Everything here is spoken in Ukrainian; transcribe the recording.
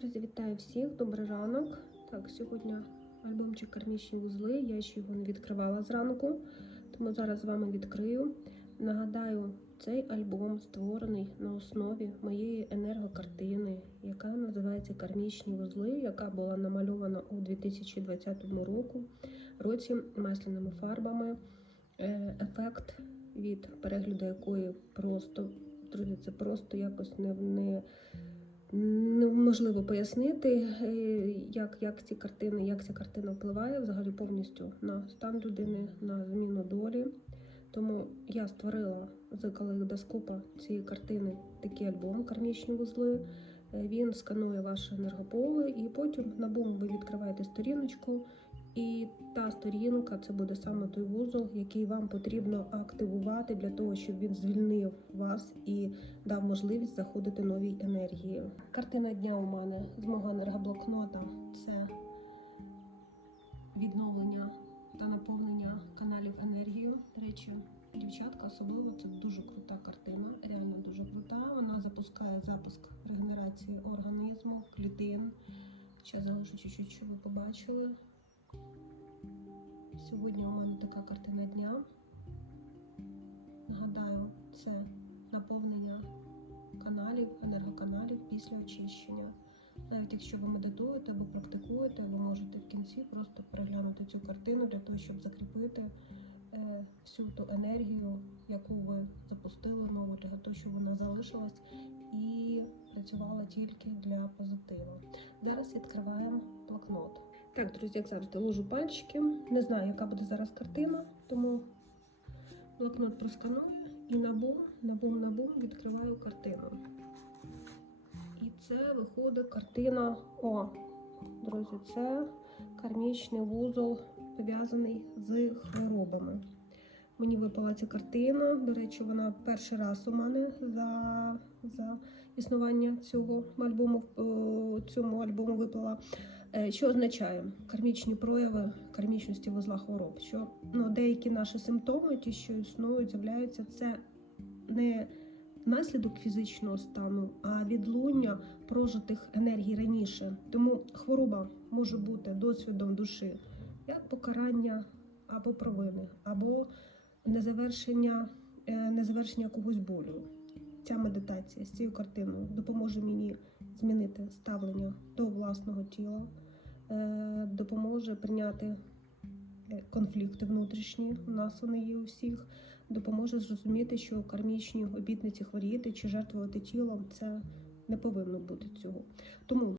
Друзі, вітаю всіх, добрий ранок. Так, сьогодні альбомчик кармічні вузли. Я ще його не відкривала зранку, тому зараз з вами відкрию. Нагадаю, цей альбом створений на основі моєї енергокартини, яка називається Кармічні вузли, яка була намальована у 2020 року, році масляними фарбами. Е, Ефект від перегляду якої просто, друзі, це просто якось не, не неможливо пояснити, е, як, як ці картини, як ця картина впливає взагалі повністю на стан людини, на зміну долі. Тому я створила з калейдоскопа цієї картини такий альбом Кармічні вузли. Е, Він сканує ваше енергополе, і потім на бум ви відкриваєте сторіночку, і та сторінка це буде саме той вузол, який вам потрібно активувати для того, щоб він звільнив вас і дав можливість заходити новій енергії. Картина дня у мене з мого енергоблокнота це відновлення та наповнення каналів енергією. До речі, дівчатка особливо це дуже крута картина, реально дуже крута. Вона запускає запуск регенерації організму, клітин. Ще залишу чуть-чуть, щоб ви побачили. Така картина дня. Нагадаю, це наповнення каналів, енергоканалів після очищення. Навіть якщо ви медитуєте або практикуєте, ви можете в кінці просто переглянути цю картину для того, щоб закріпити е, всю ту енергію, яку ви запустили нову, для того, щоб вона залишилась і працювала тільки для позитиву. Зараз відкриваємо блокнот. Так, друзі, як завжди, ложу пальчики. Не знаю, яка буде зараз картина, тому блокнот просканую і набум, набум, на бум, на бум відкриваю картину. І це виходить картина. О, друзі, це кармічний вузол пов'язаний з хворобами. Мені випала ця картина. До речі, вона перший раз у мене за, за існування цього альбому, е, цьому альбому випала. Е, Що означає кармічні прояви кармічності вузла хвороб? Що ну, деякі наші симптоми, ті, що існують, з'являються, це не наслідок фізичного стану, а відлуння прожитих енергій раніше. Тому хвороба може бути досвідом душі, як покарання або провини, або незавершення, е, незавершення когось болю. Ця медитація з цією картиною допоможе мені змінити ставлення до власного тіла, е, допоможе прийняти е, конфлікти внутрішні. У нас вони є у всіх. Допоможе зрозуміти, що кармічні обітниці хворіти чи жертвувати тілом це не повинно бути цього. Тому